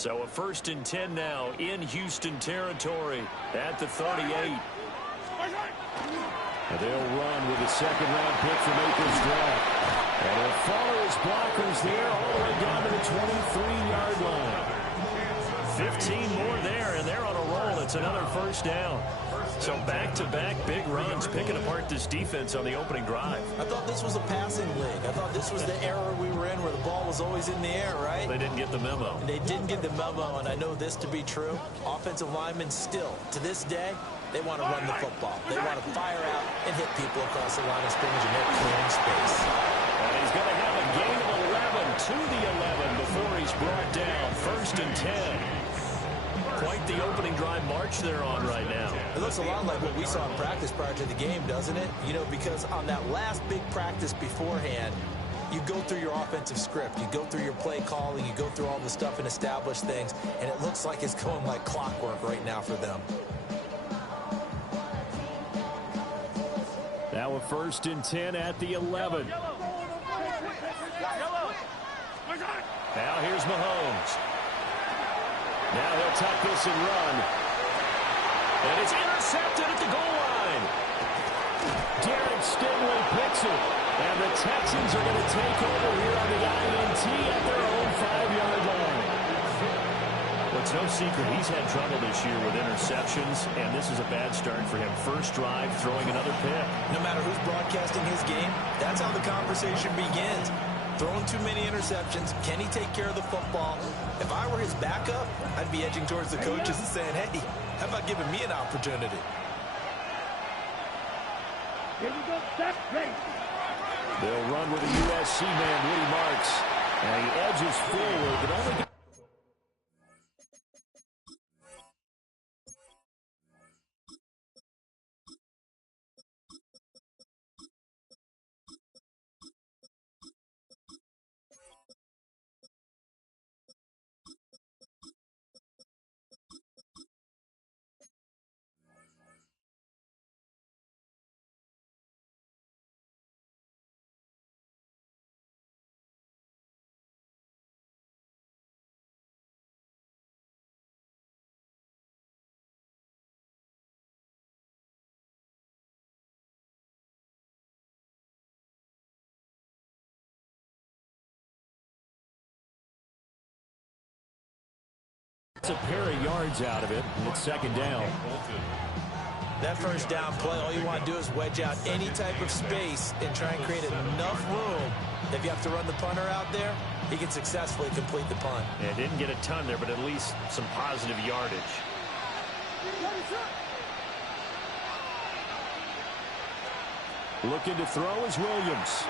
So a 1st and 10 now in Houston territory at the 38. They'll run with a second-round pick from April's draft. And he'll follow his blockers there all the way down to the 23-yard line. 15 more there, and they're on a roll. It's another 1st down. So back-to-back big runs, picking apart this defense on the opening drive. I thought this was a passing league. I thought this was the era we were in where the ball was always in the air, right? They didn't get the memo. And they didn't get the memo, and I know this to be true. Offensive linemen still, to this day, they want to run the football. They want to fire out and hit people across the line of scrimmage, and they're clearing space. And he's going to have a gain of 11 to the 11 before he's brought down. 1st and 10. Quite the opening drive march they're on right now. It looks a lot like what we saw in practice prior to the game, doesn't it? You know, because on that last big practice beforehand, you go through your offensive script, you go through your play calling, you go through all the stuff and establish things, and it looks like it's going like clockwork right now for them. Now a 1st and 10 at the 11. Now here's Mahomes. Now he'll tuck this and run. And it's intercepted at the goal line. Derek Stingley picks it. And the Texans are going to take over here on the INT at their own 5-yard line. Well, it's no secret he's had trouble this year with interceptions, and this is a bad start for him. First drive, throwing another pick. No matter who's broadcasting his game, that's how the conversation begins. Throwing too many interceptions. Can he take care of the football? If I were his backup, I'd be edging towards the coaches and saying, hey, how about giving me an opportunity? Here we go, set, ready. They'll run with a USC man, Woody Marks. And he edges forward, but only... It's a pair of yards out of it, and it's 2nd down. That 1st down play, all you want to do is wedge out any type of space and try and create enough room. If you have to run the punter out there, he can successfully complete the punt. Yeah, didn't get a ton there, but at least some positive yardage. Looking to throw is Williams.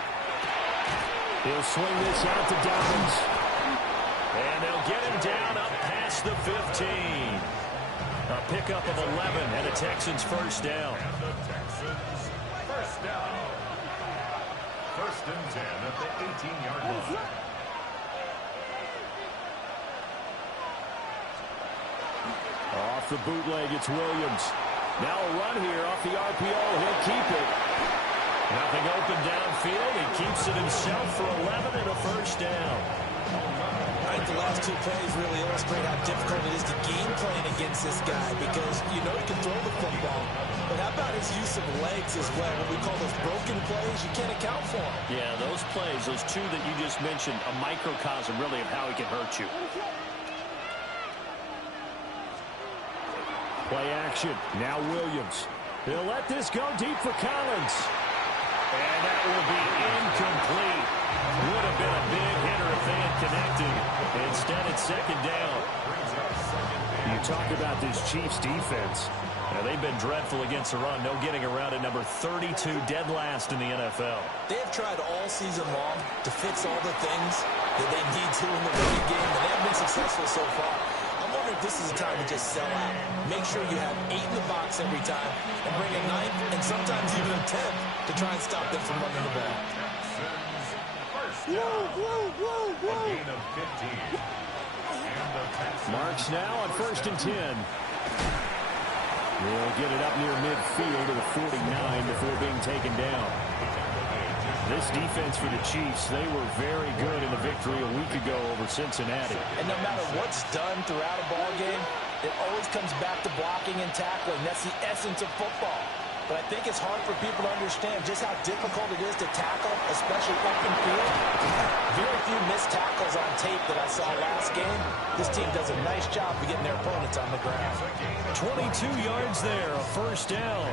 He'll swing this out to Dobbins. And they'll get him down up past the 15. A pickup of 11 and a Texans 1st down. And the Texans 1st down. 1st and 10 at the 18-yard line. Off the bootleg, it's Williams. Now a run here off the RPO. He'll keep it. Nothing open downfield. He keeps it himself for 11 and a 1st down. I think the last 2 plays really illustrate how difficult it is to game plan against this guy because you know he can throw the football. But how about his use of legs as well? What we call those broken plays, you can't account for them. Yeah, those plays, those 2 that you just mentioned, a microcosm really of how he can hurt you. Play action. Now Williams. He'll let this go deep for Collins. And that will be incomplete. Would have been a big hitter if they had connected. Instead, it's 2nd down. You talk about this Chiefs defense. Now, they've been dreadful against the run. No getting around at number 32, dead last in the NFL. They have tried all season long to fix all the things that they need to in the running game, and they have been successful so far. I'm wondering if this is a time to just sell out. Make sure you have 8 in the box every time and bring a 9th and sometimes even a 10th to try and stop them from running the ball. A gain of 15. Marks now on 1st and 10. He'll get it up near midfield to the 49 before being taken down. This defense for the Chiefs, they were very good in the victory a week ago over Cincinnati. And no matter what's done throughout a ball game, it always comes back to blocking and tackling. That's the essence of football. But I think it's hard for people to understand just how difficult it is to tackle, especially open field. Very few missed tackles on tape that I saw last game. This team does a nice job of getting their opponents on the ground. 22 yards there, a first down.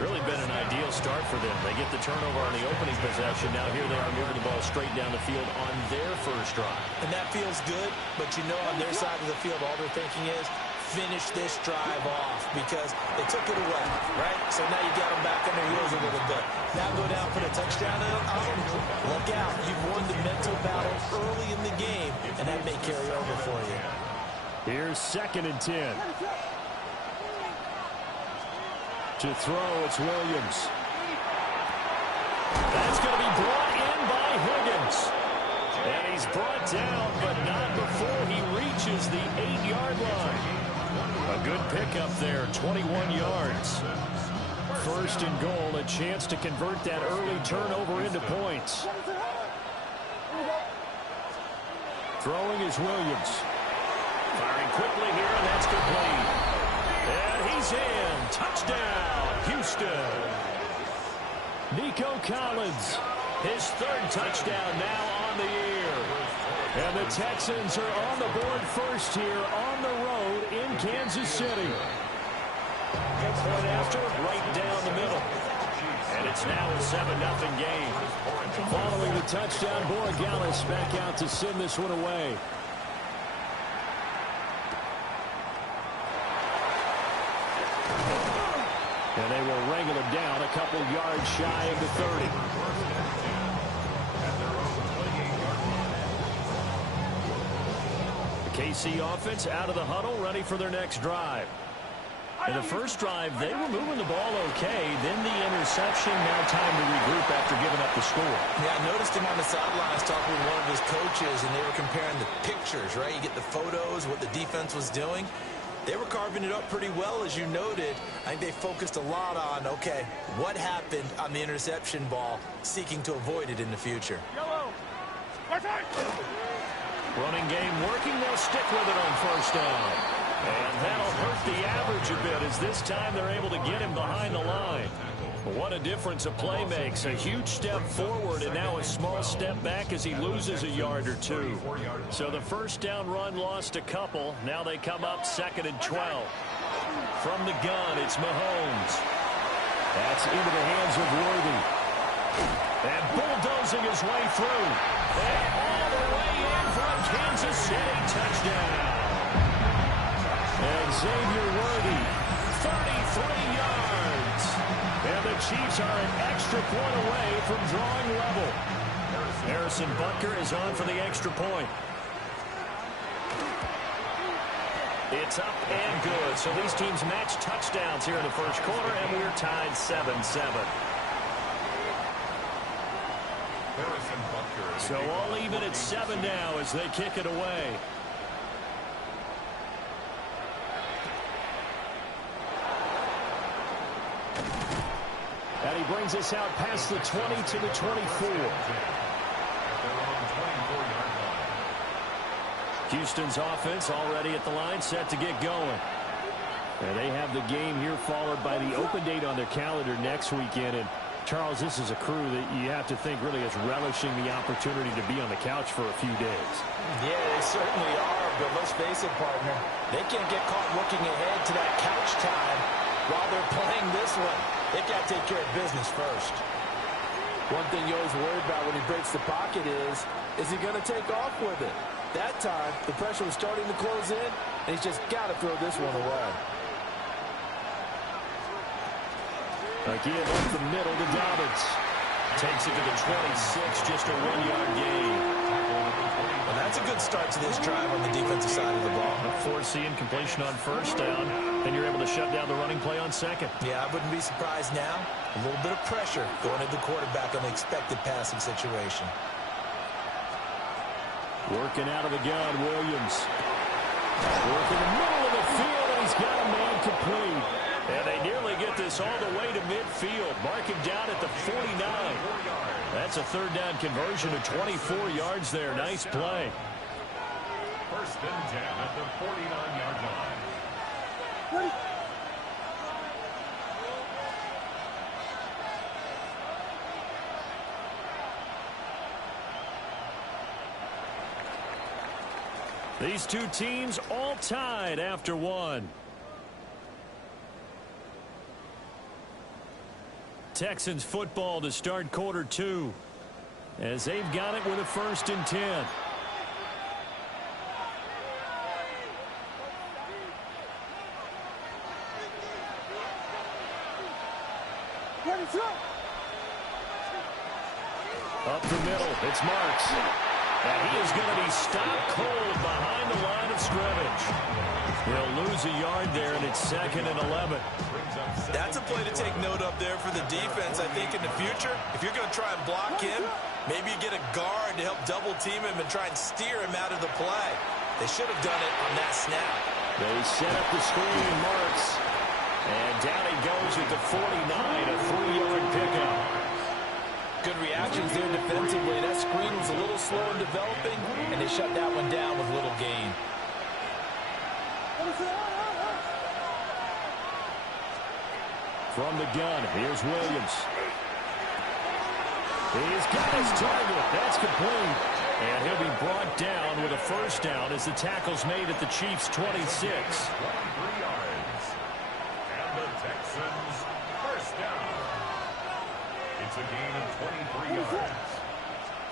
Really been an ideal start for them. They get the turnover on the opening possession. Now here they are moving the ball straight down the field on their first drive. And that feels good, but you know on their side of the field all they're thinking is, finish this drive off because they took it away, right? So now you got them back on their heels a little bit. Now go down for the touchdown and look out. You've won the mental battle early in the game, and that may carry over for you. Here's 2nd and 10. To throw, it's Williams. That's going to be brought in by Higgins. And he's brought down, but not before he reaches the 8-yard line. A good pickup there, 21 yards. 1st and goal, a chance to convert that early turnover into points. Throwing is Williams. Firing quickly here, and that's complete. And he's in. Touchdown, Houston. Nico Collins, his 3rd touchdown now on the year. And the Texans are on the board first here on the road in Kansas City. Point after, right down the middle. And it's now a 7-0 game. Following the touchdown, Borregales back out to send this one away. And they will wrangle him down a couple yards shy of the 30. The KC offense out of the huddle, ready for their next drive. In the first drive, they were moving the ball okay. Then the interception, now time to regroup after giving up the score. Yeah, I noticed him on the sidelines talking with one of his coaches, and they were comparing the pictures, right? You get the photos, what the defense was doing. They were carving it up pretty well, as you noted. I think they focused a lot on, okay, what happened on the interception ball, seeking to avoid it in the future. Running game working. They'll stick with it on 1st down. And that'll hurt the average a bit as this time they're able to get him behind the line. What a difference a play makes. A huge step forward and now a small step back as he loses a yard or 2. So the 1st down run lost a couple. Now they come up 2nd and 12. From the gun, it's Mahomes. That's into the hands of Worthy. And bulldozing his way through. And all the way in for a Kansas City touchdown. And Xavier Worthy, 33 yards. And the Chiefs are an extra point away from drawing level. Harrison Butker is on for the extra point. It's up and good. So these teams match touchdowns here in the first quarter, and we're tied 7-7. So all even at 7 now as they kick it away. And he brings us out past the 20 to the 24. Houston's offense already at the line, set to get going. And they have the game here followed by the open date on their calendar next weekend. And Charles, this is a crew that you have to think really is relishing the opportunity to be on the couch for a few days. Yeah, they certainly are, but let's face it, partner. They can't get caught looking ahead to that couch time while they're playing this one. They've got to take care of business first. One thing you always worry about when he breaks the pocket is he going to take off with it? That time, the pressure was starting to close in, and he's just got to throw this one away. Again, up the middle to Dobbins. Takes it to the 26, just a 1-yard gain. Well, that's a good start to this drive on the defensive side of the ball. Foreseeing completion on 1st down, and you're able to shut down the running play on 2nd. Yeah, I wouldn't be surprised now. A little bit of pressure going at the quarterback on the expected passing situation. Working out of the gun, Williams. Working the middle of the field, and he's got a man complete. And they nearly get this all the way to midfield. Marking down at the 49. That's a third down conversion of 24 yards there. Nice play. First and 10 at the 49-yard line. These two teams all tied after one. Texans football to start quarter two, as they've got it with a 1st and 10. Up the middle, it's Marks. And he is going to be stopped cold behind the line of scrimmage. He'll lose a yard there, and it's 2nd and 11. That's a play to take note of there for the defense, I think, in the future. If you're going to try and block him, maybe you get a guard to help double team him and try and steer him out of the play. They should have done it on that snap. They set up the screen, Marks. And down he goes at the 49, a 3-yard pickup. Good reactions there defensively. That screen was a little slow in developing, and they shut that one down with little gain. From the gun, here's Williams. He's got his target. That's complete. And he'll be brought down with a 1st down as the tackle's made at the Chiefs' 26. 23 yards. And the Texans, 1st down. It's a gain of 23 yards.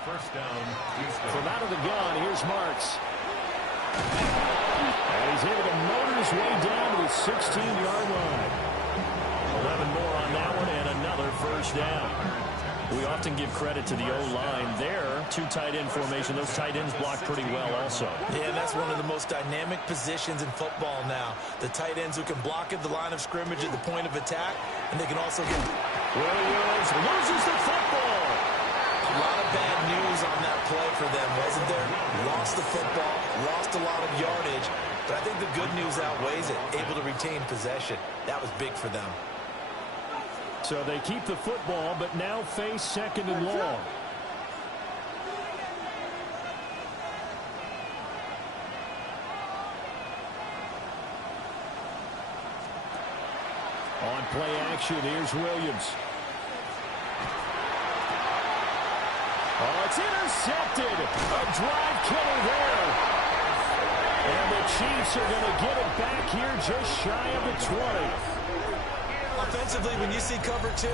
1st down, Houston. From out of the gun, here's Marks. And he's able to motor his way down to the 16-yard line. 11 more on that one, and another 1st down. We often give credit to the O-line there. 2 tight end formation. Those tight ends block pretty well also. Yeah, that's one of the most dynamic positions in football now. The tight ends who can block at the line of scrimmage at the point of attack, and they can also get... Williams loses the football. A lot of bad news on that play for them, wasn't there? Lost the football, lost a lot of yardage, but I think the good news outweighs it. Able to retain possession. That was big for them. So they keep the football, but now face 2nd and long. On play action, here's Williams. Oh, it's intercepted. A drive killer there. And the Chiefs are going to get it back here just shy of the 20. Offensively, when you see cover 2,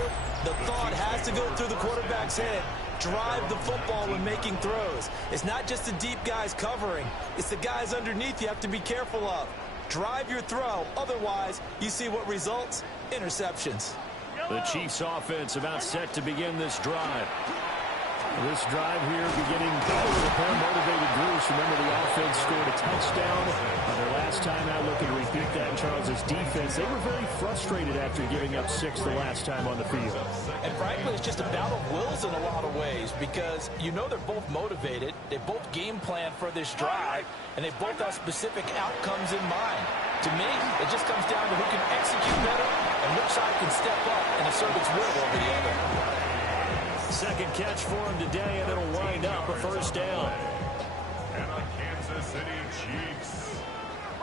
the thought has to go through the quarterback's head. Drive the football when making throws. It's not just the deep guys covering. It's the guys underneath you have to be careful of. Drive your throw. Otherwise, you see what results? Interceptions. The Chiefs offense about set to begin this drive. This drive here beginning with a pair of motivated groups. Remember, the offense scored a touchdown on their last time out. Looking to repeat that in Charles's defense. They were very frustrated after giving up 6 the last time on the field. And frankly, it's just a battle of wills in a lot of ways because you know they're both motivated. They both game plan for this drive, and they both have specific outcomes in mind. To me, it just comes down to who can execute better and which side can step up and assert its will over the other. Second catch for him today, and it'll wind up a 1st down. And the Kansas City Chiefs,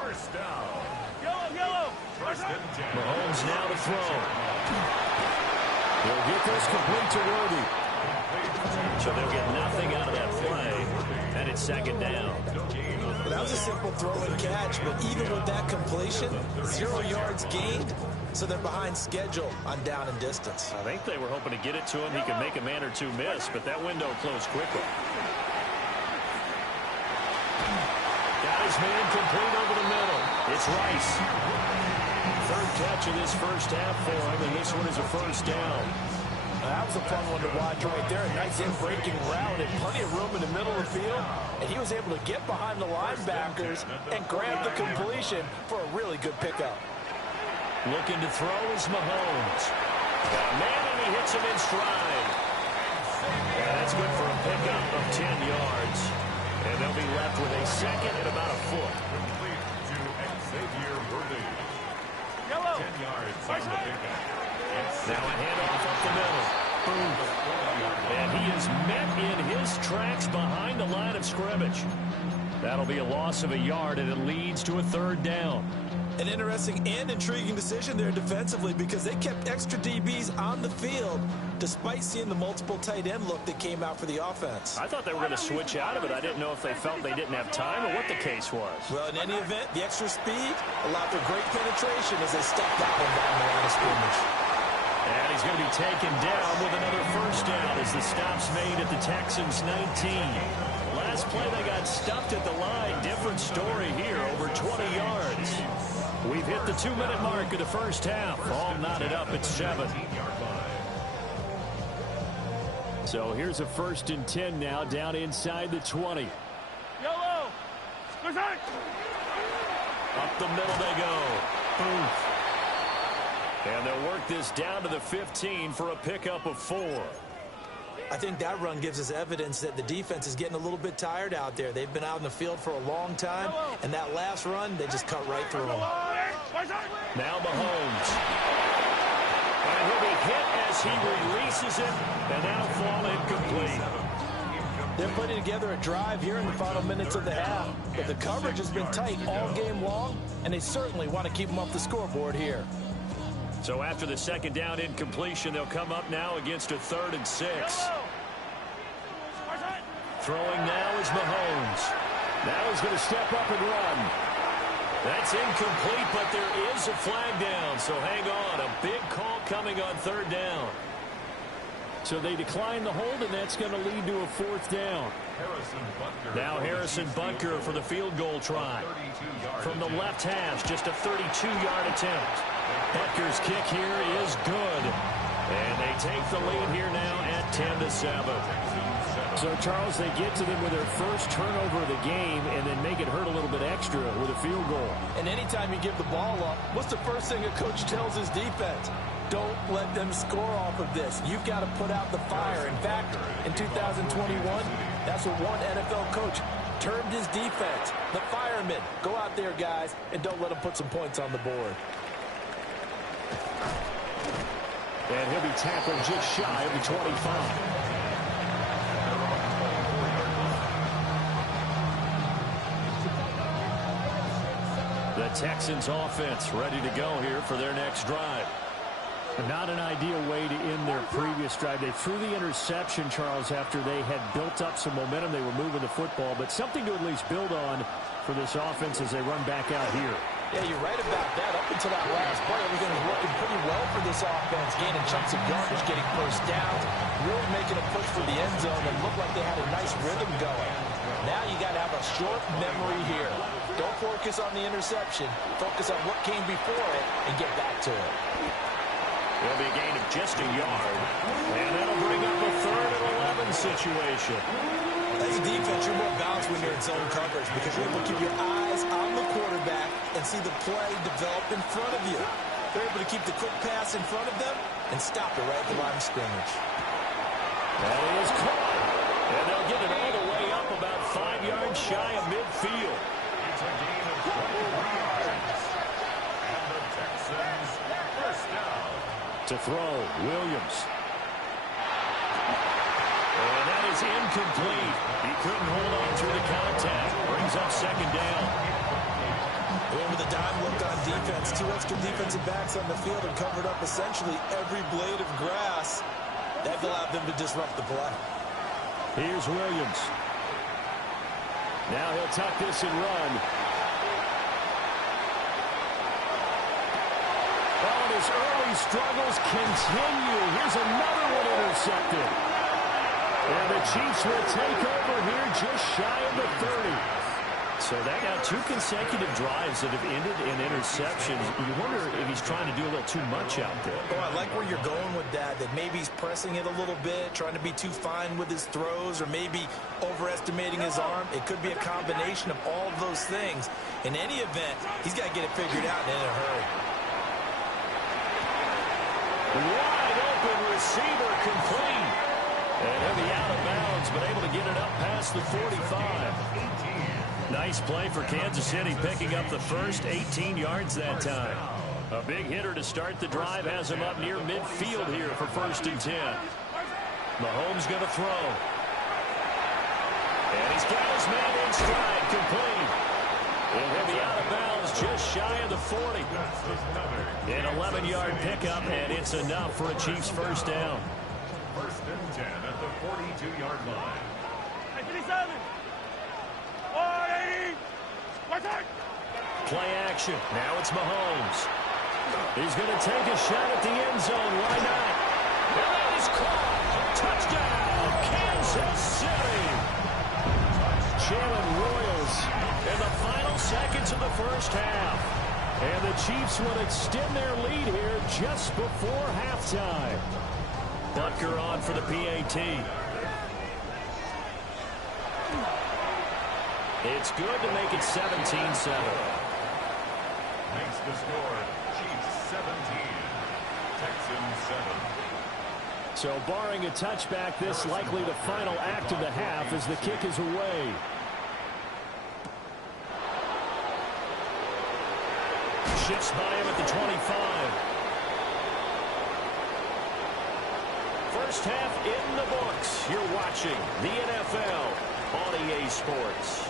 1st down. Yellow. 1st and 10. Mahomes now to throw. He'll get this complete to Worthy. So they'll get nothing out of that play, and it's 2nd down. Well, that was a simple throw and catch, but even with that completion, 0 yards gained, so they're behind schedule on down and distance. I think they were hoping to get it to him. He could make a man or 2 miss, but that window closed quickly. Got his man complete over the middle. It's Rice. 3rd catch of this 1st half for him, and this one is a 1st down. That was a fun one to watch right there. A nice in-breaking route and plenty of room in the middle of the field. And he was able to get behind the linebackers and grab the completion for a really good pickup. Looking to throw is Mahomes. Got a man, and he hits him in stride. And that's good for a pickup of 10 yards. And they'll be left with a 2nd and about a foot. Complete to Xavier Worthy. Yellow. 10 yards on the pickup. Now a handoff up the middle. And he is met in his tracks behind the line of scrimmage. That'll be a loss of a yard, and it leads to a third down. An interesting and intriguing decision there defensively because they kept extra DBs on the field despite seeing the multiple tight end look that came out for the offense. I thought they were going to switch out of it. I didn't know if they felt they didn't have time or what the case was. Well, in any event, the extra speed allowed for great penetration as they stepped out and down the line of scrimmage. And he's going to be taken down with another first down as the stop's made at the Texans' 19. Last play they got stuffed at the line. Different story here, over 20 yards. We've hit the 2-minute mark of the first half. All knotted up at 7. So here's a 1st and 10 now, down inside the 20. Yellow. Up the middle they go. Booth. And they'll work this down to the 15 for a pickup of 4. I think that run gives us evidence that the defense is getting a little bit tired out there. They've been out in the field for a long time, and that last run, they just cut right through them. Now Mahomes. And he'll be hit as he releases it, and that'll fall incomplete. They're putting together a drive here in the final minutes of the half, but the coverage has been tight all game long, and they certainly want to keep them off the scoreboard here. So after the second down incompletion, they'll come up now against a 3rd and 6. Throwing now is Mahomes. Now he's going to step up and run. That's incomplete, but there is a flag down, so hang on. A big call coming on 3rd down. So they decline the hold, and that's going to lead to a 4th down. Now Harrison Bunker for the field goal try. From the left hash, just a 32-yard attempt. Bunker's kick here is good. And they take the lead here now at 10-7. So, Charles, they get to them with their first turnover of the game and then make it hurt a little bit extra with a field goal. And anytime you give the ball up, what's the first thing a coach tells his defense? Don't let them score off of this. You've got to put out the fire. In fact, in 2021, that's what one NFL coach termed his defense. The firemen. Go out there, guys, and don't let them put some points on the board. And he'll be tackled just shy of the 25. The Texans offense ready to go here for their next drive. Not an ideal way to end their previous drive. They threw the interception, Charles, after they had built up some momentum. They were moving the football, but something to at least build on for this offense as they run back out here. Yeah, you're right about that. Up until that last play, everything was working pretty well for this offense, gaining chunks of yardage, getting first downs, really making a push for the end zone, and looked like they had a nice rhythm going. Now you got to have a short memory here. Don't focus on the interception. Focus on what came before it and get back to it. It'll be a gain of just a yard, and that'll bring up a 3rd and 11 situation. As a defense, you're more balanced when you're in zone coverage because you're able to keep your eyes on the quarterback and see the play develop in front of you. They're able to keep the quick pass in front of them and stop it right at the line of scrimmage. That is caught, and they'll get it all the way up about 5 yards shy of midfield. It's a gain of 23 yards. And the Texans first down. To throw, Williams. And that is incomplete. He couldn't hold on through the contact. Brings up 2nd down. And with a dime look on defense, 2 extra defensive backs on the field and covered up essentially every blade of grass. That allowed them to disrupt the play. Here's Williams. Now he'll tuck this and run. Oh, his early struggles continue. Here's another one intercepted. And the Chiefs will take over here just shy of the 30. So that now 2 consecutive drives that have ended in interceptions. You wonder if he's trying to do a little too much out there. Oh, I like where you're going with that maybe he's pressing it a little bit, trying to be too fine with his throws, or maybe overestimating his arm. It could be a combination of all of those things. In any event, he's got to get it figured out and in a hurry. Wide open receiver complete. And he'll be out of bounds, but able to get it up past the 45. Nice play for Kansas City, picking up the first 18 yards that time. A big hitter to start the drive has him up near midfield here for 1st and 10. Mahomes going to throw. And he's got his man in stride, complete. And he'll be out of bounds just shy of the 40. An 11-yard pickup, and it's enough for a Chiefs first down. 1st and 10 at the 42-yard line. Play action. Now it's Mahomes. He's going to take a shot at the end zone. Why not? And that is caught. Touchdown, Kansas City. Jalen Royals in the final seconds of the first half. And the Chiefs will extend their lead here just before halftime. Butker on for the PAT. It's good to make it 17-7. Makes the score, Chiefs 17, Texans 7. So barring a touchback, this likely the final act of the half as the kick is away. Shifts by him at the 25. First half in the books. You're watching the NFL on EA Sports.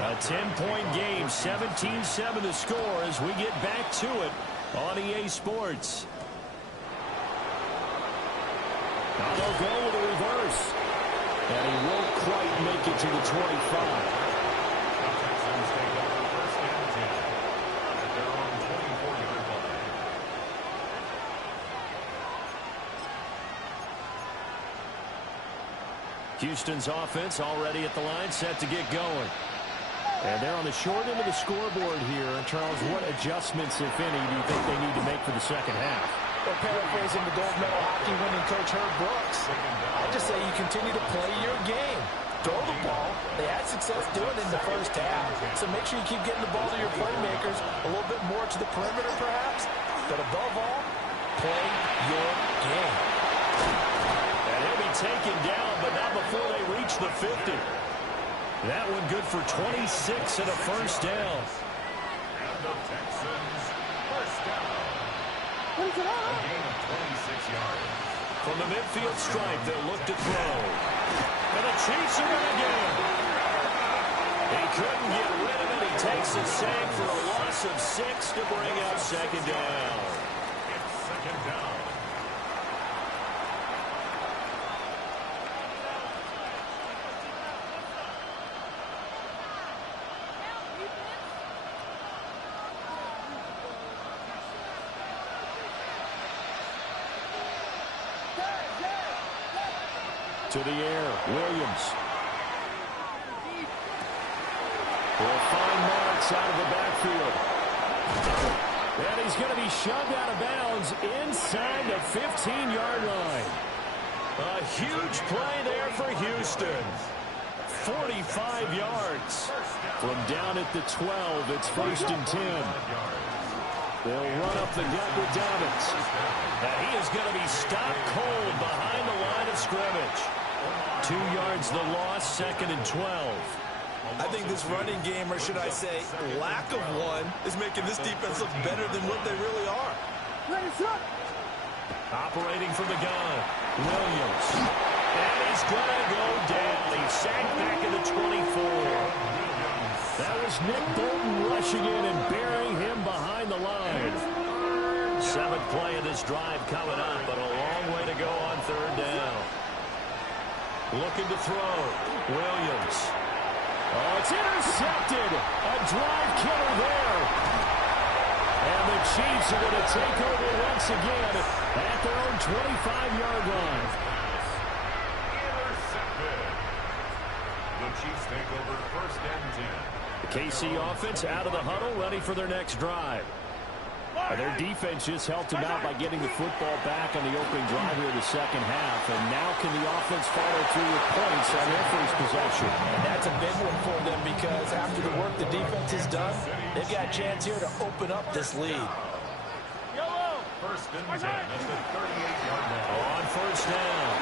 A 10-point game, 17-7 the score as we get back to it on EA Sports. Now they'll go with a reverse. And he won't quite make it to the 25. The Texans take over 1st and 10 at their own 24-yard line. Houston's offense already at the line, set to get going. And they're on the short end of the scoreboard here. Charles, what adjustments, if any, do you think they need to make for the second half? Well, paraphrasing the gold medal hockey winning coach Herb Brooks, I just say you continue to play your game. Throw the ball. They had success doing it in the first half. So make sure you keep getting the ball to your playmakers a little bit more to the perimeter perhaps. But above all, play your game. And he'll be taken down, but not before they reach the 50. That one good for 26 and a first down. And the Texans first down. A gain of 26 yards. From the midfield stripe, they'll look to throw. And the Chiefs are going to get him. He couldn't get rid of it. He takes a sack for a loss of 6 to bring up second down. It's second down. To the air, Williams. Will find Marks out of the backfield. And he's going to be shoved out of bounds inside the 15-yard line. A huge play there for Houston. 45 yards. From down at the 12, it's 1st and 10. They'll run up the gut with Dobbins. And he is going to be stopped cold behind the line of scrimmage. 2 yards the loss, 2nd and 12. I think this running game, or should I say lack of one, is making this defense look better than what they really are. Operating from the gun, Williams. And he's going to go down. He's sacked back at the 24. That was Nick Bolton rushing in and burying him behind the line. 7th play of this drive coming up, but a long way to go on 3rd down. Looking to throw. Williams. Oh, it's intercepted. A drive killer there. And the Chiefs are going to take over once again at their own 25-yard line. Intercepted. The Chiefs take over 1st and 10. The KC offense out of the huddle, ready for their next drive. Their defense just helped them out by getting the football back on the opening drive here in the second half. And now can the offense follow through with points on their first possession? And that's a big one for them because after the work the defense has done, they've got a chance here to open up this lead. 1st and 10 at the 38-yard line. On 1st down.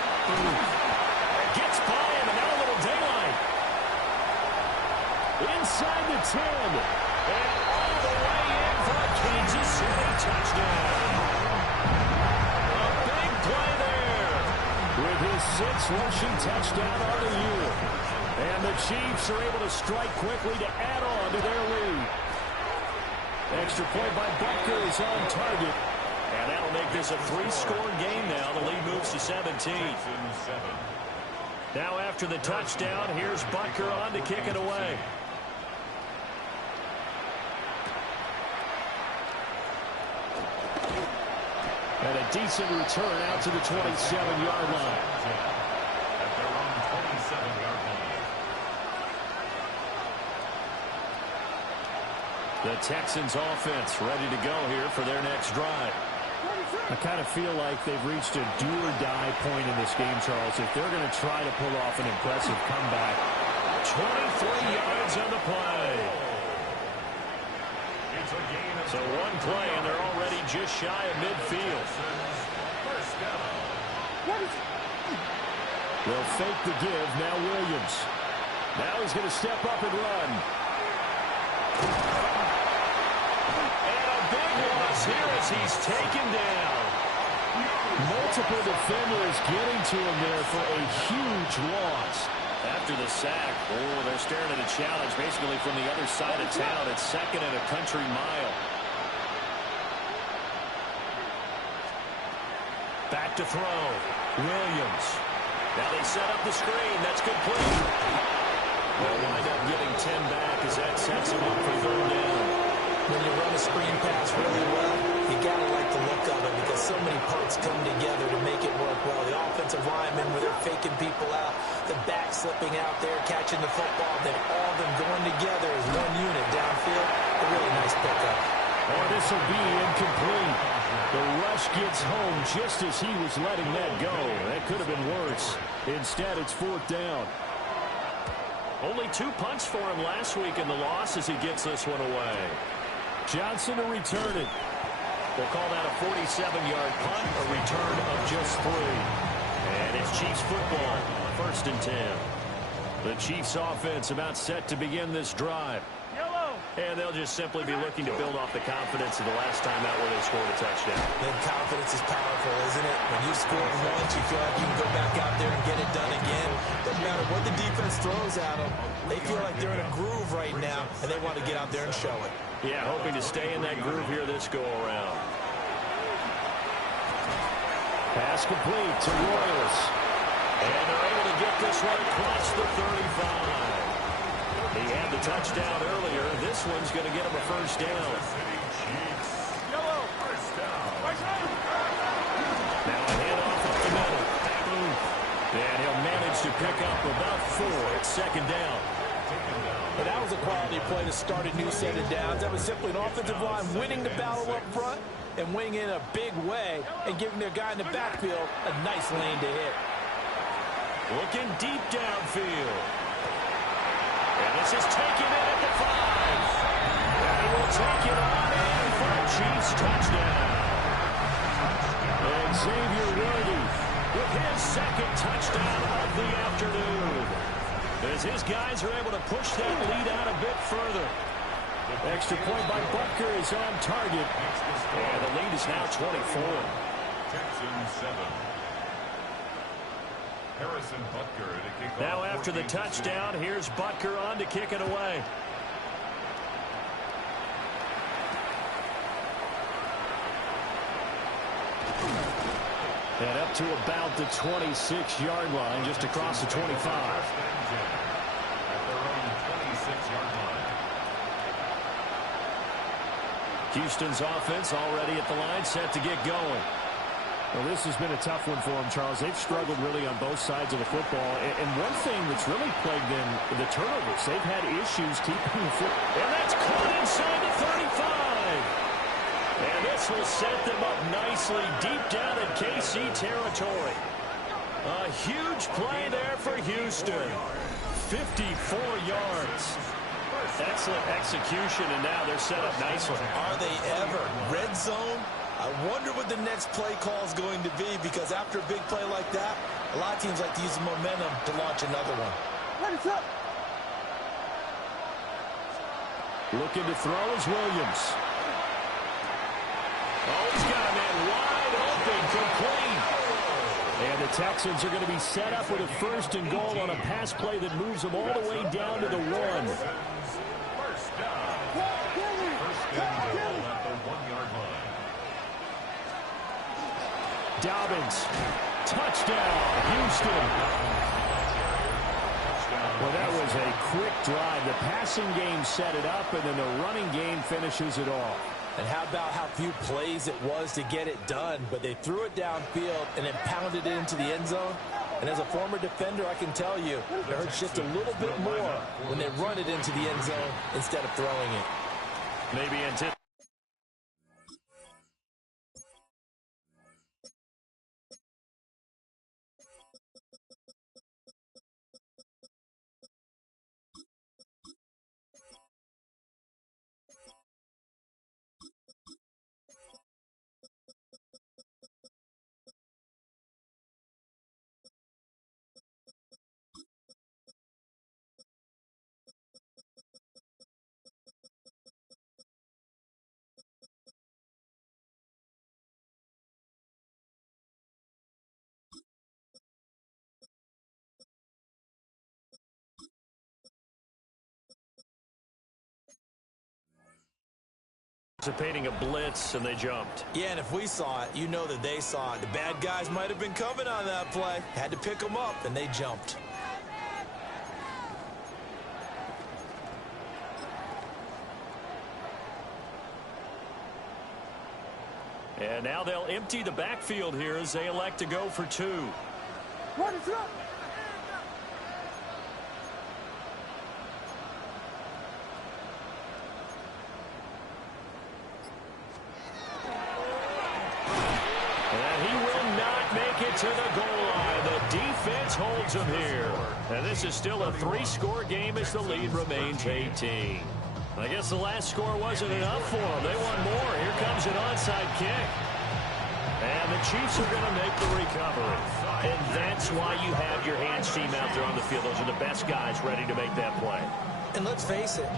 Gets by him, and now a little danger. It's in. And all the way in for a Kansas City touchdown. A big play there. With his 6th rushing touchdown on the year. And the Chiefs are able to strike quickly to add on to their lead. Extra point by Butker is on target. And that'll make this a 3-score game now. The lead moves to 17. Now after the touchdown, here's Butker on to kick it away. And a decent return out to the 27-yard line. At their own 27-yard line. The Texans offense ready to go here for their next drive. I kind of feel like they've reached a do-or-die point in this game, Charles. If they're going to try to pull off an impressive comeback. 23 yards on the play. It's a gain of So one play, and they're already just shy of midfield. first down. They'll fake the give. Now Williams. Now he's going to step up and run. And a big loss here as he's taken down. Multiple defenders getting to him there for a huge loss. After the sack, they're staring at a challenge basically from the other side of town. It's 2nd and a country mile. Back to throw. Williams. Now they set up the screen. That's complete. They'll wind up getting 10 back as that sets him up for 3rd down. When you run a screen pass really well, you got to like the look of it because so many parts come together to make it work well. The offensive linemen, where they're faking people out, the back slipping out there, catching the football, then all of them going together as one unit downfield. A really nice pickup. Oh, this will be incomplete. The rush gets home just as he was letting that go. That could have been worse. Instead, it's 4th down. Only 2 punts for him last week in the loss as he gets this one away. Johnson to return it. We'll call that a 47-yard punt, a return of just 3. And it's Chiefs football, 1st and 10. The Chiefs offense about set to begin this drive. And they'll just simply be looking to build off the confidence of the last time out where they scored a touchdown. And confidence is powerful, isn't it? When you score once, you feel like you can go back out there and get it done again. Doesn't matter what the defense throws at them. They feel like they're in a groove right now, and they want to get out there and show it. Yeah, hoping to stay in that groove here this go-around. Pass complete to Royals. And they're able to get this one across the 35. He had the touchdown earlier. This one's going to get him a 1st down. Now a handoff up the middle. And he'll manage to pick up about 4 at 2nd down. But that was a quality play to start a new set of downs. That was simply an offensive line winning the battle up front and winning in a big way and giving their guy in the backfield a nice lane to hit. Looking deep downfield. And this is taken in at the 5. And he will take it on in for a Chiefs touchdown. And Xavier Worthy with his 2nd touchdown of the afternoon. As his guys are able to push that lead out a bit further. Extra point by Butker is on target. And the lead is now 24. Texans 7. Harrison Butker to kick off. Now after the touchdown, here's Butker on to kick it away. And up to about the 26-yard line, just across the 25. At their own 26-yard line. Houston's offense already at the line, set to get going. Well, this has been a tough one for them, Charles. They've struggled really on both sides of the football. And one thing that's really plagued them, the turnovers. They've had issues keeping the football. And that's caught inside the 35. And this will set them up nicely deep down in KC territory. A huge play there for Houston. 54 yards. Excellent execution, and now they're set up nicely. Are they ever? Red zone? I wonder what the next play call is going to be, because after a big play like that, a lot of teams like to use the momentum to launch another one. Looking to throw is Williams. Oh, he's got a man wide open, complete. And the Texans are going to be set up with a 1st and goal on a pass play that moves them all the way down to the 1. First down. First and goal at the 1-yard line. Dobbins. Touchdown, Houston. Well, that was a quick drive. The passing game set it up, and then the running game finishes it off. And how about how few plays it was to get it done, but they threw it downfield and then pounded it into the end zone. And as a former defender, I can tell you, it hurts just a little bit more when they run it into the end zone instead of throwing it. Maybe anticipating. Anticipating a blitz, and they jumped. Yeah, and if we saw it, you know that they saw it. The bad guys might have been coming on that play. Had to pick them up, and they jumped. And now they'll empty the backfield here as they elect to go for 2. What is up? To the goal line. The defense holds him here. And this is still a 3-score game as the lead remains 18. I guess the last score wasn't enough for them. They want more. Here comes an onside kick. And the Chiefs are going to make the recovery. And that's why you have your hands team out there on the field. Those are the best guys ready to make that play. And let's face it,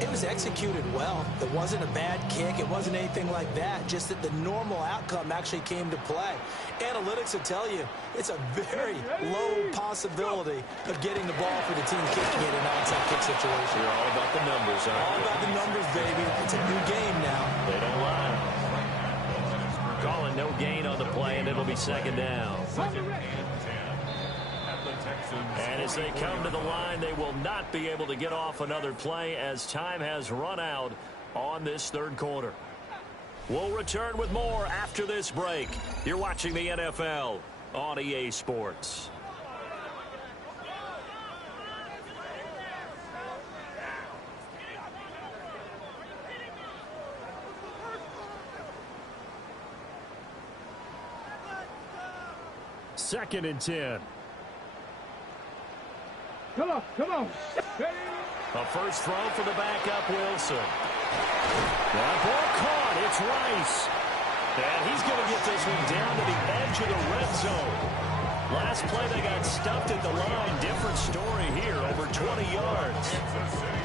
it was executed well. It wasn't a bad kick. It wasn't anything like that. Just that the normal outcome actually came to play. Analytics will tell you it's a very low possibility of getting the ball for the team kicking it in an onside kick situation. You're all about the numbers, aren't you? All about the numbers, baby. It's a new game now. They don't lie. Calling no gain on the play, and it'll be 2nd down. And as they come to the line, they will not be able to get off another play as time has run out on this 3rd quarter. We'll return with more after this break. You're watching the NFL on EA Sports. Second and 10. Come on, come on. A first throw for the backup, Wilson. That ball caught. It's Rice. And he's going to get this one down to the edge of the red zone. Last play, they got stuffed at the line. Different story here, over 20 yards.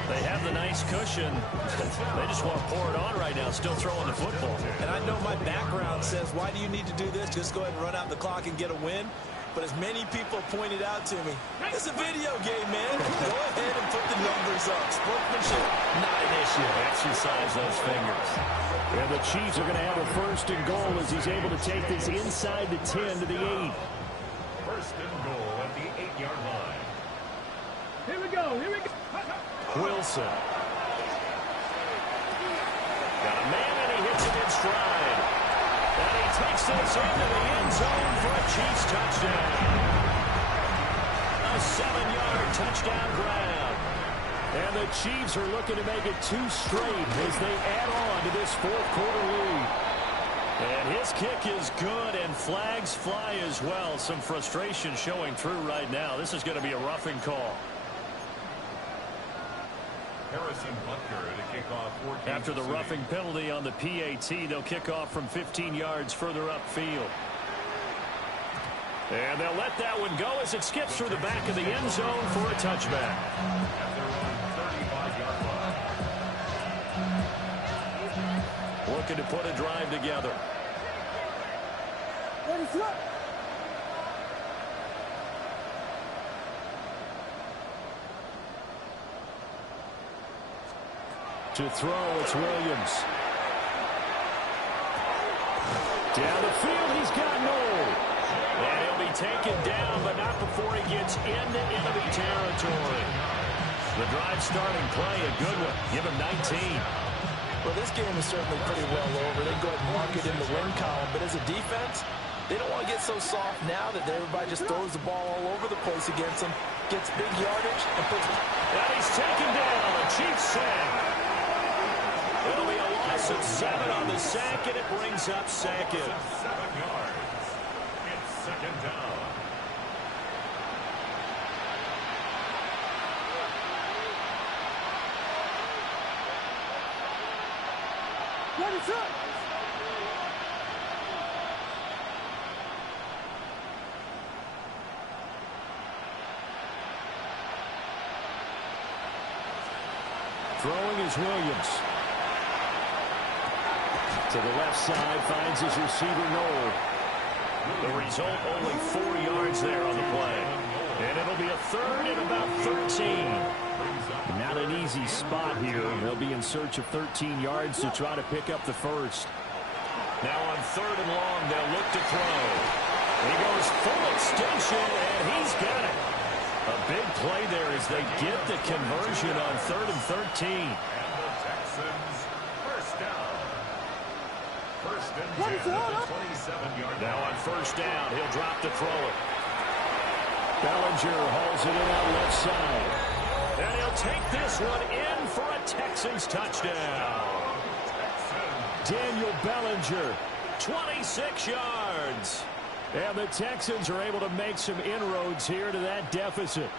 They have the nice cushion. They just want to pour it on right now, still throwing the football. And I know my background says, why do you need to do this? Just go ahead and run out the clock and get a win. But as many people pointed out to me, it's a video game, man. Go ahead and put the numbers up. Sportsmanship, not an issue. Exercise those fingers. And the Chiefs are going to have a 1st and goal as he's able to take this inside the 10 to the 8. First and goal at the 8-yard line. Here we go, here we go. Wilson. Got a man, and he hits him in stride. And he takes this into the end zone for a Chiefs touchdown. A 7-yard touchdown grab. And the Chiefs are looking to make it 2 straight as they add on to this 4th quarter lead. And his kick is good, and flags fly as well. Some frustration showing through right now. This is going to be a roughing call. Harrison Butker to kick off for Kansas After the City. roughing penalty on the PAT, they'll kick off from 15 yards further upfield. And they'll let that one go as it skips through the back of the end zone for a touchback. At their own 35-yard line. looking to put a drive together. To throw, it's Williams. Down the field, he's got Noel. And he'll be taken down, but not before he gets into enemy territory. The drive starting play, a good one. Give him 19. Well, this game is certainly pretty well over. They go ahead and mark it in the win column. But as a defense, they don't want to get so soft now that everybody just throws the ball all over the place against them, gets big yardage, and puts it. And he's taken down. A Chiefs sack. It'll be a loss of 7 on the sack, and it brings up second. 7 yards. It's second down. What is up? Throwing is Williams. To the left side, finds his receiver, Noel. The result, only 4 yards there on the play. And it'll be a third and about 13. Not an easy spot here. They'll be in search of 13 yards to try to pick up the first. Now on 3rd and long, they'll look to throw. He goes full extension, and he's got it. A big play there as they get the conversion on 3rd and 13. And the Texans, first down. First and 10 at the 27-yard line. Now on 1st down, he'll drop to throw it. Bellinger hauls it in out left side. And he'll take this one in for a Texans touchdown. Daniel Bellinger, 26 yards. And the Texans are able to make some inroads here to that deficit.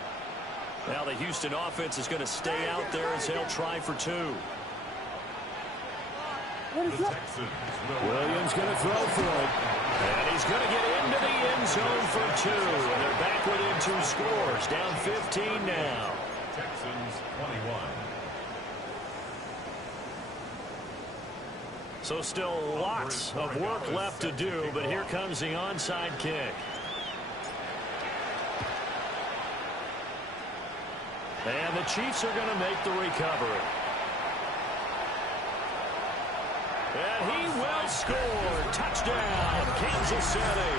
Now the Houston offense is going to stay out there as they'll try for 2. The Texans Williams going to throw for it. And he's going to get into the end zone for 2. And they're back within 2 scores. Down 15 now. Texans 21. So still lots of work left to do, but here comes the onside kick. And the Chiefs are going to make the recovery. And he will score. Touchdown, Kansas City.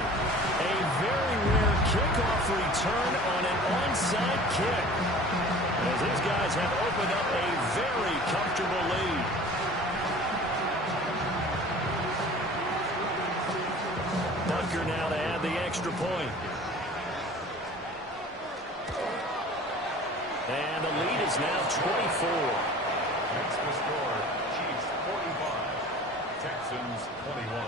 A very rare kickoff return on an onside kick. As these guys have opened up a very comfortable lead. Bunker now to add the extra point. And the lead is now 24. That's the score. Chiefs 45. Texans 21.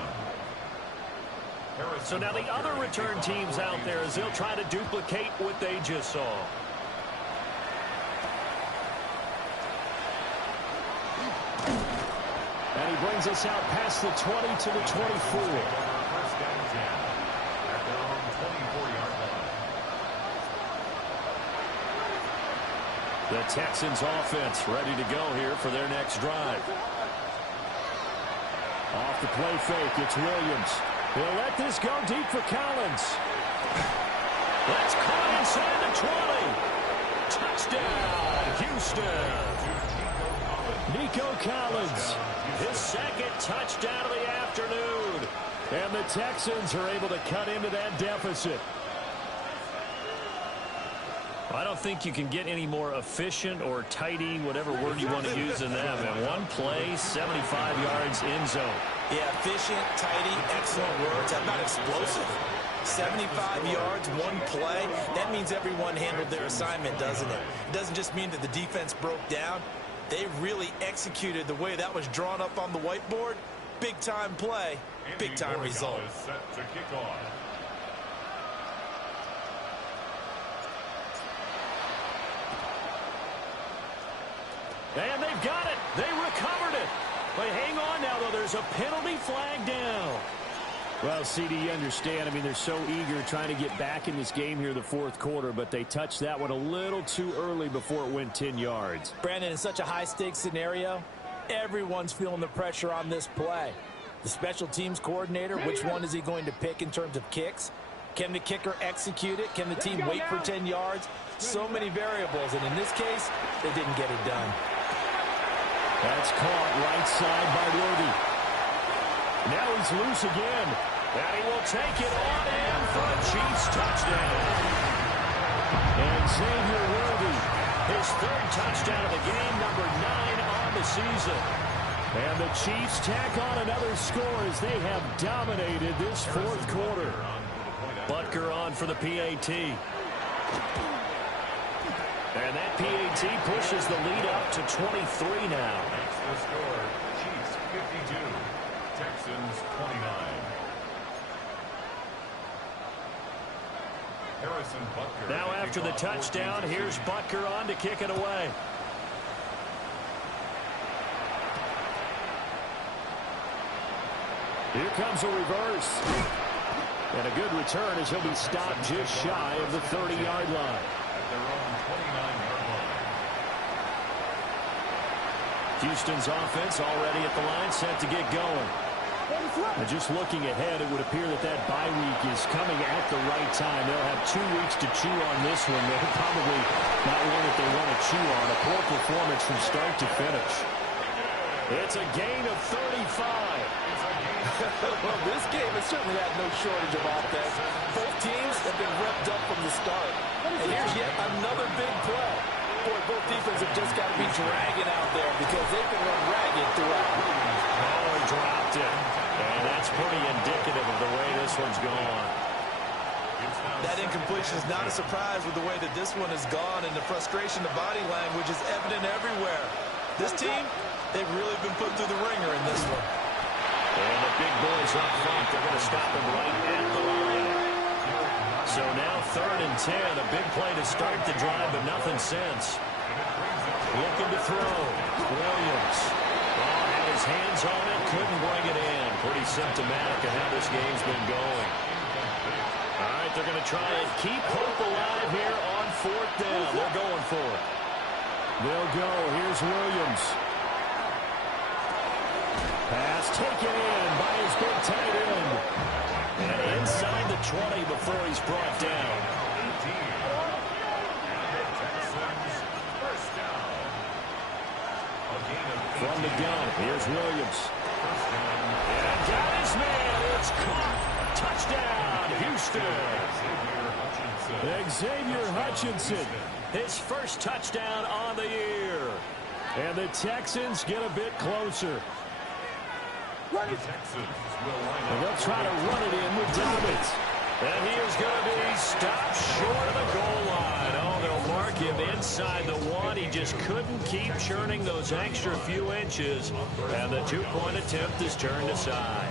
So now the other return teams out there as they'll try to duplicate what they just saw. And he brings us out past the 20 to the 24. First down 10 at their own 24-yard line. The Texans offense ready to go here for their next drive. Off the play fake, it's Williams. He'll let this go deep for Collins. That's caught inside the 20. Touchdown, Houston. Nico Collins. His second touchdown of the afternoon. And the Texans are able to cut into that deficit. I don't think you can get any more efficient or tidy, whatever word you want to use in that. And one play, 75 yards in zone. Yeah, efficient, tidy, excellent words. How about explosive? 75 yards, one play. That means everyone handled their assignment, doesn't it? It doesn't just mean that the defense broke down. They really executed the way that was drawn up on the whiteboard. Big-time play, big-time result. Is set to kick off. And they've got it. They recovered it. But hang on now, though. There's a penalty flag down. Well, CD, you understand. I mean, they're so eager trying to get back in this game here the fourth quarter, but they touched that one a little too early before it went 10 yards. Brandon, in such a high-stakes scenario, Everyone's feeling the pressure on this play. The special teams coordinator, which one is he going to pick in terms of kicks? Can the kicker execute it? Can the team wait for 10 yards? So many variables, and in this case, they didn't get it done. That's caught right side by Worthy. Now he's loose again. And he will take it on in for a Chiefs touchdown. And Xavier Worthy, his third touchdown of the game, number 9 on the season. And the Chiefs tack on another score as they have dominated this fourth quarter. Butker on for the PAT. And that PAT pushes the lead up to 23 now. That's the score. Chiefs 52, Texans 29. Harrison Butker. Now after the touchdown, here's Butker on to kick it away. Here comes a reverse. And a good return as he'll be stopped just shy of the 30-yard line. At their own 29-yard line. Houston's offense already at the line, set to get going. And just looking ahead, it would appear that that bye week is coming at the right time. They'll have 2 weeks to chew on this one. They're probably not one that they want to chew on. A poor performance from start to finish. It's a gain of 35. Well, this game has certainly had no shortage of offense. Both teams have been revved up from the start. And here's yet another big play. Boy, both defenses have just got to be dragging out there because they've been run ragged throughout. Oh, he dropped it. And that's pretty indicative of the way this one's gone. That incompletion is not a surprise with the way that this one has gone, and the frustration, the body language is evident everywhere. This team, they've really been put through the ringer in this one. And the big boys up front, they're going to stop him right at the line. So now 3rd and 10, a big play to start the drive, but nothing since. Looking to throw. Williams. Oh, had his hands on it, couldn't bring it in. Pretty symptomatic of how this game's been going. All right, they're going to try and keep hope alive here on 4th down. They're going for it. They'll go. Here's Williams. Pass taken in by his big tight end. And inside the 20 before he's brought down. From the gun, here's Williams. And got his man. It's caught. Touchdown, Houston. Xavier Hutchinson. His first touchdown on the year. And the Texans get a bit closer. And they'll try to run it in with Dobbins. And he is going to be stopped short of the goal line. Oh, they'll mark him inside the 1. He just couldn't keep churning those extra few inches. And the 2-point attempt is turned aside.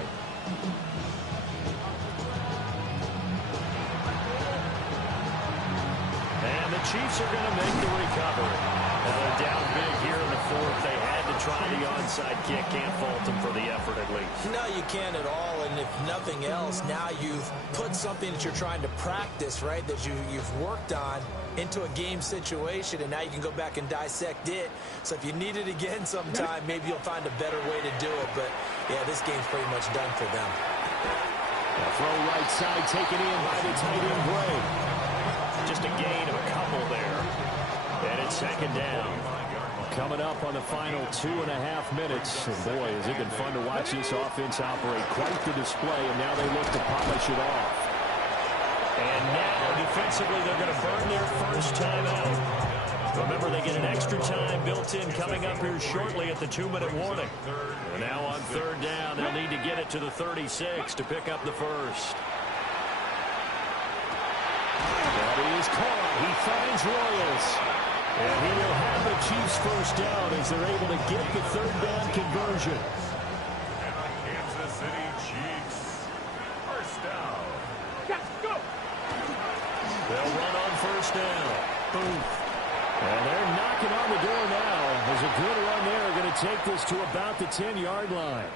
And the Chiefs are going to make the recovery. Now they're down big here in the 4th. They had to try the onside kick. Can't fault them for the effort at least. No, you can't at all. And if nothing else, now you've put something that you're trying to practice, right, that you've worked on into a game situation, and now you can go back and dissect it. So if you need it again sometime, maybe you'll find a better way to do it. But, yeah, this game's pretty much done for them. A throw right side taken in by the tight end Bray. Just a gain of a couple there. And it's 2nd down. Coming up on the final 2.5 minutes. And boy, has it been fun to watch this offense operate. Quite the display, and now they look to polish it off. And now, defensively, they're going to burn their first timeout. Remember, they get an extra time built in coming up here shortly at the 2-minute warning. And now on 3rd down, they'll need to get it to the 36 to pick up the first. That is caught. He finds Royals. And he will have the Chiefs first down as they're able to get the 3rd down conversion. And the Kansas City Chiefs, first down. Go! They'll run on 1st down. Boom. And they're knocking on the door now. There's a good run there. Going to take this to about the 10-yard line.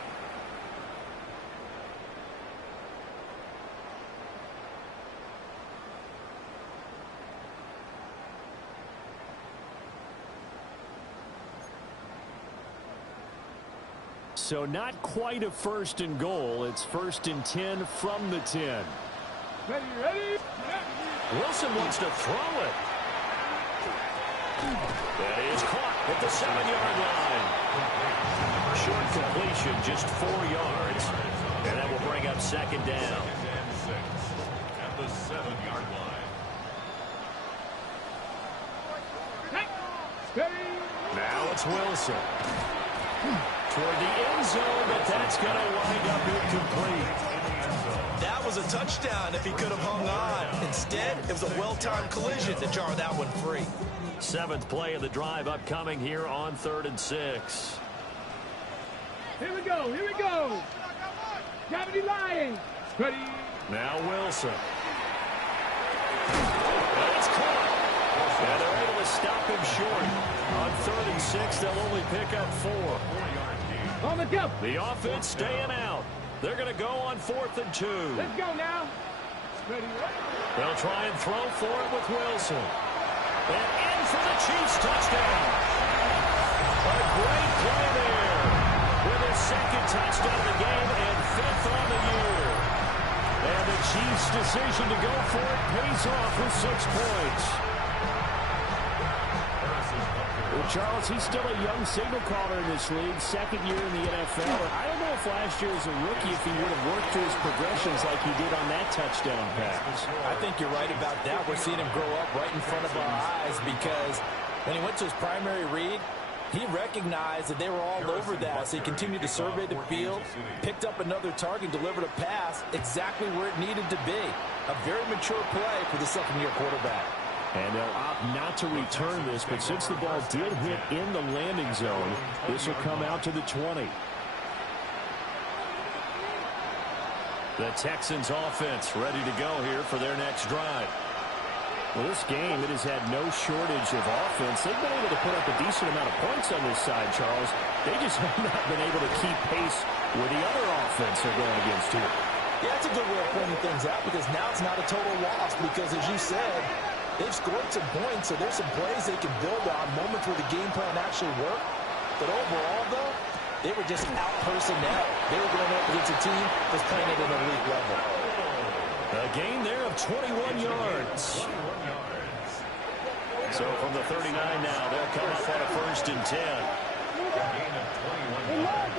So not quite a 1st and goal. It's 1st and 10 from the 10. Ready? Wilson wants to throw it. That is caught at the 7-yard line. Short completion, just 4 yards. And that will bring up 2nd down. At the 7-yard line. Now it's Wilson. Toward the end zone, but that's going to wind up incomplete. That was a touchdown if he could have hung on. Instead, it was a well-timed collision to jar that one free. 7th play of the drive upcoming here on 3rd and 6. Here we go. Gravity Lions. Ready? Now Wilson. And it's caught. And they're able to stop him short. On 3rd and 6, they'll only pick up 4. On the jump. The offense staying out. They're going to go on 4th and 2. Let's go now. Ready? They'll try and throw for it with Wilson. And in for the Chiefs touchdown. A great play there. With his 2nd touchdown of the game and 5th on the year. And the Chiefs' decision to go for it pays off with 6 points. Well, Charles, he's still a young signal caller in this league, 2nd year in the NFL. I don't know if last year as a rookie, if he would have worked through his progressions like he did on that touchdown pass. I think you're right about that. We're seeing him grow up right in front of our eyes because when he went to his primary read, he recognized that they were all over that, so he continued to survey the field, picked up another target, delivered a pass exactly where it needed to be. A very mature play for the 2nd-year quarterback. And they'll opt not to return this, but since the ball did hit in the landing zone, this will come out to the 20. The Texans offense ready to go here for their next drive. Well, this game, it has had no shortage of offense. They've been able to put up a decent amount of points on this side, Charles. They just have not been able to keep pace with the other offense they're going against here. Yeah, that's a good way of pointing things out because now it's not a total loss because, as you said, they've scored some points, so there's some plays they can build on, moments where the game plan actually worked. But overall, though, they were just out personnel. They were going up against a team that's playing at an elite level. A gain there of 21 yards. So from the 39 now, they'll come up on a 1st and 10. Gain of 21 yards.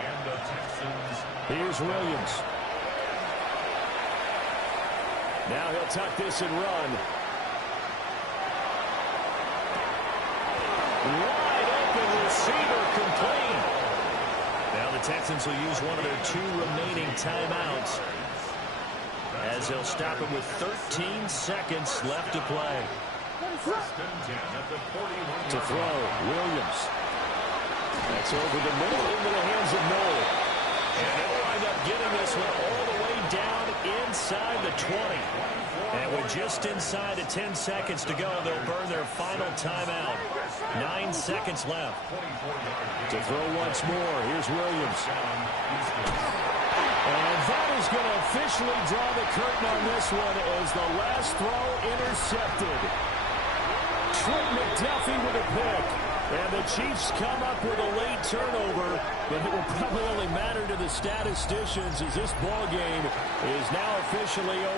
And the Texans. Here's Williams. Now he'll tuck this and run. Wide open receiver complete. Now the Texans will use one of their 2 remaining timeouts as they'll stop it with 13 seconds left to play. 1st and 10 at the 41. To throw, Williams. That's over the middle into the hands of Noel. And they'll wind up getting this one all the way down inside the 20. And with just inside of 10 seconds to go, they'll burn their final timeout. 9 seconds left. To throw once more, here's Williams. And that is going to officially draw the curtain on this one as the last throw intercepted. Trent McDuffie with a pick. And the Chiefs come up with a late turnover, but it will probably only matter to the statisticians as this ball game is now officially over.